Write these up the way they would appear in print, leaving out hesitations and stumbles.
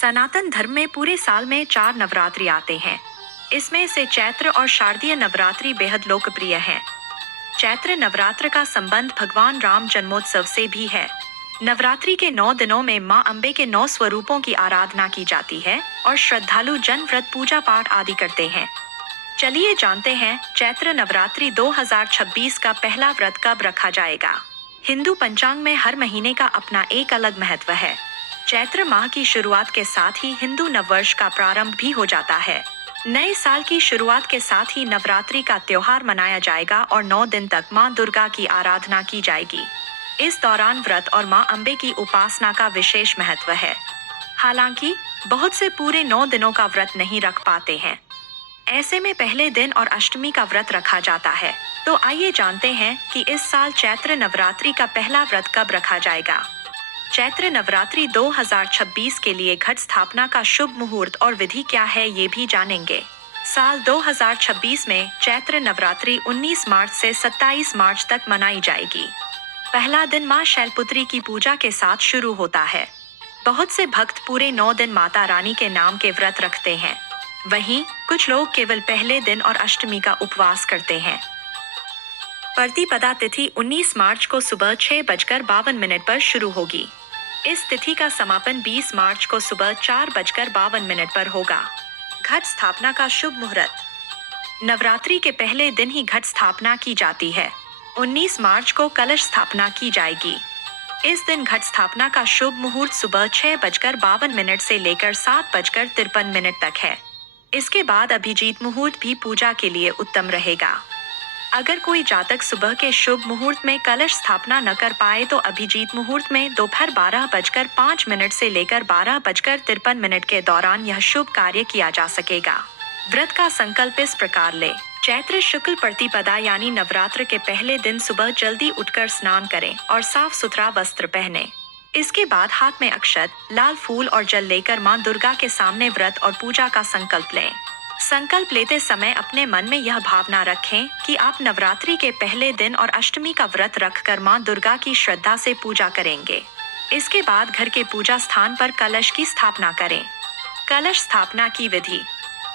सनातन धर्म में पूरे साल में 4 नवरात्रि आते हैं। इसमें से चैत्र और शारदीय नवरात्रि बेहद लोकप्रिय हैं। चैत्र नवरात्र का संबंध भगवान राम जन्मोत्सव से भी है। नवरात्रि के 9 दिनों में मां अम्बे के 9 स्वरूपों की आराधना की जाती है और श्रद्धालु जन व्रत पूजा पाठ आदि करते हैं। चलिए जानते हैं चैत्र नवरात्रि 2026 का पहला व्रत कब रखा जाएगा। हिंदू पंचांग में हर महीने का अपना एक अलग महत्व है। चैत्र माह की शुरुआत के साथ ही हिंदू नववर्ष का प्रारंभ भी हो जाता है। नए साल की शुरुआत के साथ ही नवरात्रि का त्योहार मनाया जाएगा और 9 दिन तक मां दुर्गा की आराधना की जाएगी। इस दौरान व्रत और मां अम्बे की उपासना का विशेष महत्व है। हालांकि बहुत से पूरे 9 दिनों का व्रत नहीं रख पाते हैं। ऐसे में पहले दिन और अष्टमी का व्रत रखा जाता है। तो आइए जानते हैं कि इस साल चैत्र नवरात्रि का पहला व्रत कब रखा जाएगा। चैत्र नवरात्रि 2026 के लिए घट स्थापना का शुभ मुहूर्त और विधि क्या है ये भी जानेंगे। साल 2026 में चैत्र नवरात्रि 19 मार्च से 27 मार्च तक मनाई जाएगी। पहला दिन मां शैलपुत्री की पूजा के साथ शुरू होता है। बहुत से भक्त पूरे 9 दिन माता रानी के नाम के व्रत रखते हैं। वहीं कुछ लोग केवल पहले दिन और अष्टमी का उपवास करते हैं। प्रतिपदा तिथि 19 मार्च को सुबह 6:52 पर शुरू होगी। इस तिथि का समापन 20 मार्च को सुबह 4:52 पर होगा। घट स्थापना का शुभ मुहूर्त। नवरात्रि के पहले दिन ही घट स्थापना की जाती है। 19 मार्च को कलश स्थापना की जाएगी। इस दिन घट स्थापना का शुभ मुहूर्त सुबह 6:52 से लेकर 7:53 तक है। इसके बाद अभिजीत मुहूर्त भी पूजा के लिए उत्तम रहेगा। अगर कोई जातक सुबह के शुभ मुहूर्त में कलश स्थापना न कर पाए तो अभिजीत मुहूर्त में दोपहर 12:05 से लेकर 12:53 के दौरान यह शुभ कार्य किया जा सकेगा। व्रत का संकल्प इस प्रकार ले। चैत्र शुक्ल प्रतिपदा यानी नवरात्र के पहले दिन सुबह जल्दी उठकर स्नान करें और साफ सुथरा वस्त्र पहने। इसके बाद हाथ में अक्षत, लाल फूल और जल लेकर मां दुर्गा के सामने व्रत और पूजा का संकल्प लें। संकल्प लेते समय अपने मन में यह भावना रखें कि आप नवरात्रि के पहले दिन और अष्टमी का व्रत रखकर मां दुर्गा की श्रद्धा से पूजा करेंगे। इसके बाद घर के पूजा स्थान पर कलश की स्थापना करें। कलश स्थापना की विधि।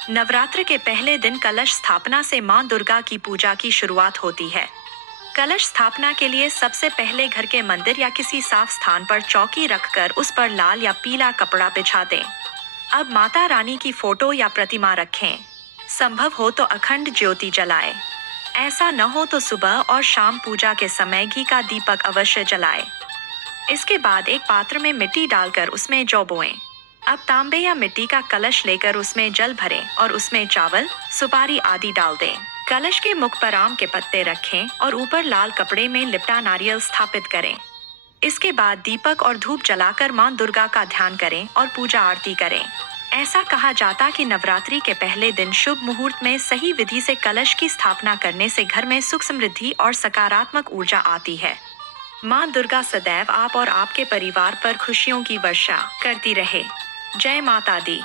नवरात्र के पहले दिन कलश स्थापना से मां दुर्गा की पूजा की शुरुआत होती है। कलश स्थापना के लिए सबसे पहले घर के मंदिर या किसी साफ स्थान पर चौकी रखकर उस पर लाल या पीला कपड़ा बिछा दें। अब माता रानी की फोटो या प्रतिमा रखें। संभव हो तो अखंड ज्योति जलाएं। ऐसा न हो तो सुबह और शाम पूजा के समय घी का दीपक अवश्य जलाएं। इसके बाद एक पात्र में मिट्टी डालकर उसमें जौ बोएं। अब तांबे या मिट्टी का कलश लेकर उसमें जल भरें और उसमें चावल, सुपारी आदि डाल दें। कलश के मुख पर आम के पत्ते रखें और ऊपर लाल कपड़े में लिपटा नारियल स्थापित करें। इसके बाद दीपक और धूप जलाकर मां दुर्गा का ध्यान करें और पूजा आरती करें। ऐसा कहा जाता कि नवरात्रि के पहले दिन शुभ मुहूर्त में सही विधि से कलश की स्थापना करने से घर में सुख समृद्धि और सकारात्मक ऊर्जा आती है। मां दुर्गा सदैव आप और आपके परिवार पर खुशियों की वर्षा करती रहे। जय माता दी।